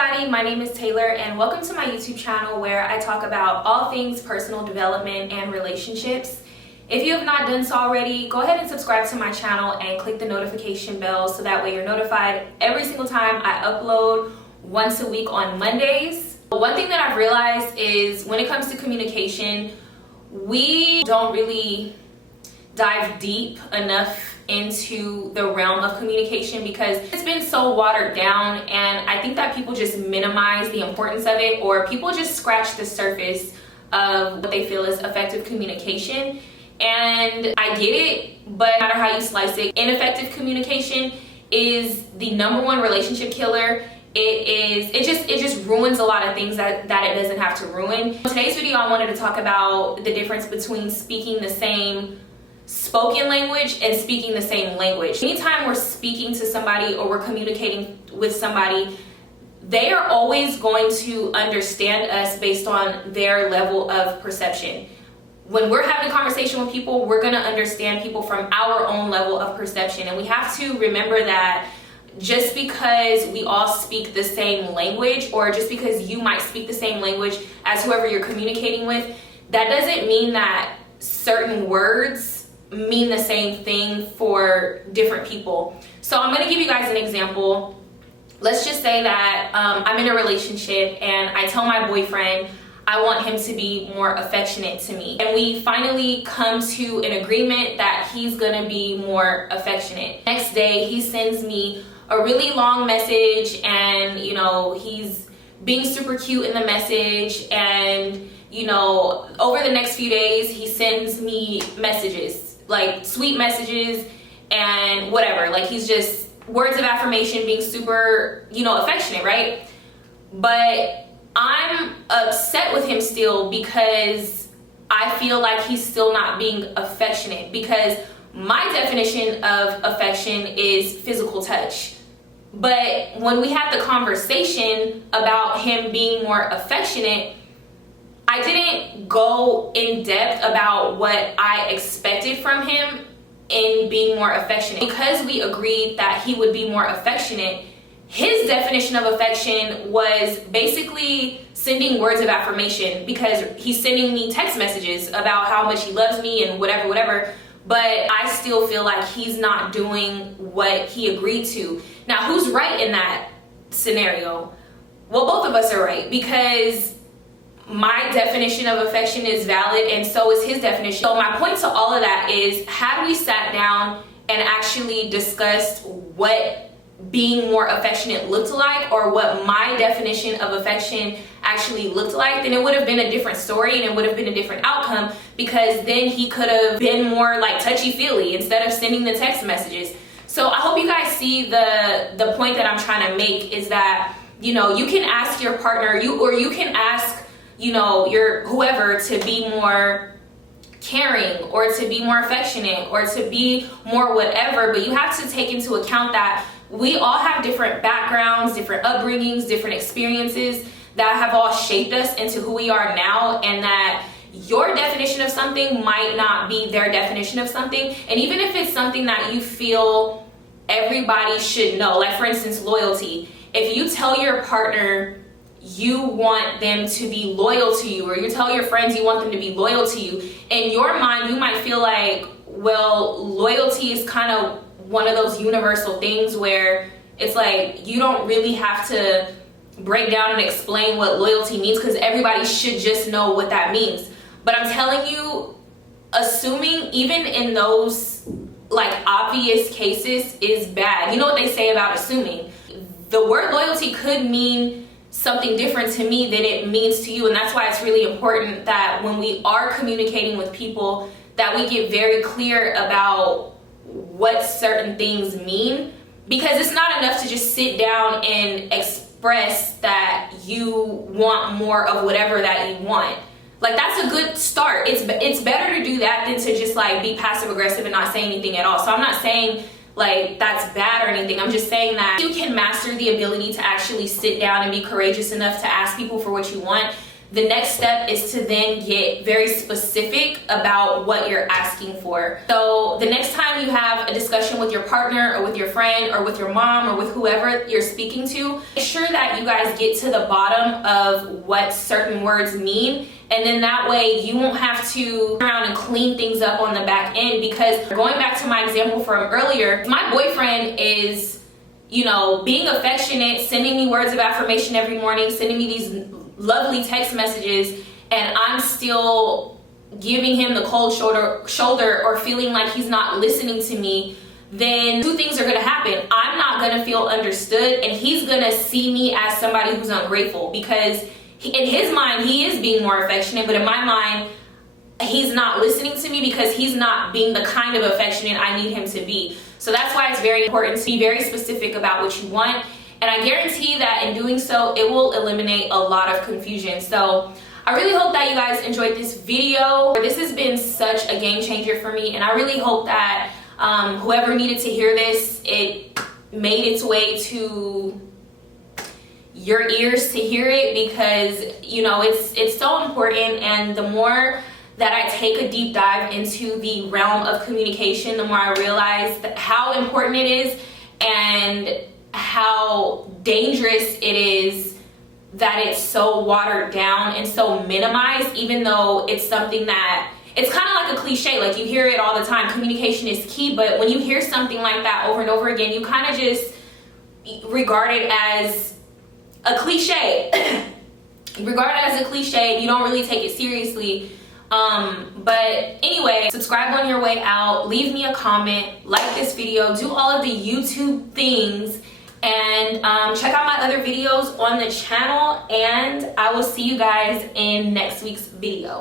everybody, my name is Taylor and welcome to my YouTube channel where I talk about all things personal development and relationships. If you have not done so already, go ahead and subscribe to my channel and click the notification bell so that way you're notified every single time I upload once a week on Mondays. One thing that I've realized is when it comes to communication, we don't really dive deep enough into the realm of communication because it's been so watered down, and I think that people just minimize the importance of it, or people just scratch the surface of what they feel is effective communication. And I get it, but no matter how you slice it, ineffective communication is the #1 relationship killer. It just ruins a lot of things that it doesn't have to ruin. In today's video, I wanted to talk about the difference between speaking the same spoken language and speaking the same language. Anytime we're speaking to somebody or we're communicating with somebody, they are always going to understand us based on their level of perception. When we're having a conversation with people, we're going to understand people from our own level of perception. And we have to remember that just because we all speak the same language, or just because you might speak the same language as whoever you're communicating with, that doesn't mean that certain words mean the same thing for different people. So I'm going to give you guys an example. Let's just say that I'm in a relationship and I tell my boyfriend I want him to be more affectionate to me, and we finally come to an agreement that he's gonna be more affectionate. Next day he sends me a really long message, and you know, he's being super cute in the message, and you know, over the next few days he sends me messages, like sweet messages and whatever, like he's just words of affirmation, being super, you know, affectionate, right? But I'm upset with him still because I feel like he's still not being affectionate, because my definition of affection is physical touch. But when we had the conversation about him being more affectionate, I didn't go in depth about what I expected from him in being more affectionate. Because we agreed that he would be more affectionate, his definition of affection was basically sending words of affirmation, because he's sending me text messages about how much he loves me and whatever, but I still feel like he's not doing what he agreed to. Now, who's right in that scenario? Well, both of us are right, because my definition of affection is valid and so is his definition. So my point to all of that is, had we sat down and actually discussed what being more affectionate looked like, or what my definition of affection actually looked like, then it would have been a different story and it would have been a different outcome, because then he could have been more like touchy-feely instead of sending the text messages. So I hope you guys see the point that I'm trying to make, is that, you know, you can ask your partner, you can ask, you know, your whoever to be more caring, or to be more affectionate, or to be more whatever, but you have to take into account that we all have different backgrounds, different upbringings, different experiences that have all shaped us into who we are now, and that your definition of something might not be their definition of something. And even if it's something that you feel everybody should know, like for instance, loyalty. If you tell your partner you want them to be loyal to you, or you tell your friends you want them to be loyal to you, in your mind you might feel like, well, loyalty is kind of one of those universal things where it's like you don't really have to break down and explain what loyalty means, because everybody should just know what that means. But I'm telling you, assuming even in those like obvious cases is bad. You know what they say about assuming? The word loyalty could mean something different to me than it means to you, and that's why it's really important that when we are communicating with people, that we get very clear about what certain things mean, because it's not enough to just sit down and express that you want more of whatever that you want. Like, that's a good start. It's better to do that than to just like be passive aggressive and not say anything at all. So I'm not saying like that's bad or anything. I'm just saying that you can master the ability to actually sit down and be courageous enough to ask people for what you want, the next step is to then get very specific about what you're asking for. So the next time you have a discussion with your partner or with your friend or with your mom or with whoever you're speaking to, make sure that you guys get to the bottom of what certain words mean. And then that way you won't have to turn around and clean things up on the back end. Because going back to my example from earlier, my boyfriend is, you know, being affectionate, sending me words of affirmation every morning, sending me these lovely text messages, and I'm still giving him the cold shoulder or feeling like he's not listening to me, then two things are going to happen. I'm not going to feel understood, and he's going to see me as somebody who's ungrateful, because in his mind he is being more affectionate, but in my mind he's not listening to me because he's not being the kind of affectionate I need him to be. So that's why it's very important to be very specific about what you want. And I guarantee that in doing so, it will eliminate a lot of confusion. So I really hope that you guys enjoyed this video. This has been such a game changer for me. And I really hope that whoever needed to hear this, it made its way to your ears to hear it, because, you know, it's so important. And the more that I take a deep dive into the realm of communication, the more I realize how important it is and how dangerous it is that it's so watered down and so minimized, even though it's something that, it's kind of like a cliche, like you hear it all the time, communication is key, but when you hear something like that over and over again, you kind of just regard it as a cliche. You regard it as a cliche and you don't really take it seriously. But anyway, subscribe on your way out, leave me a comment, like this video, do all of the YouTube things, and check out my other videos on the channel, and I will see you guys in next week's video.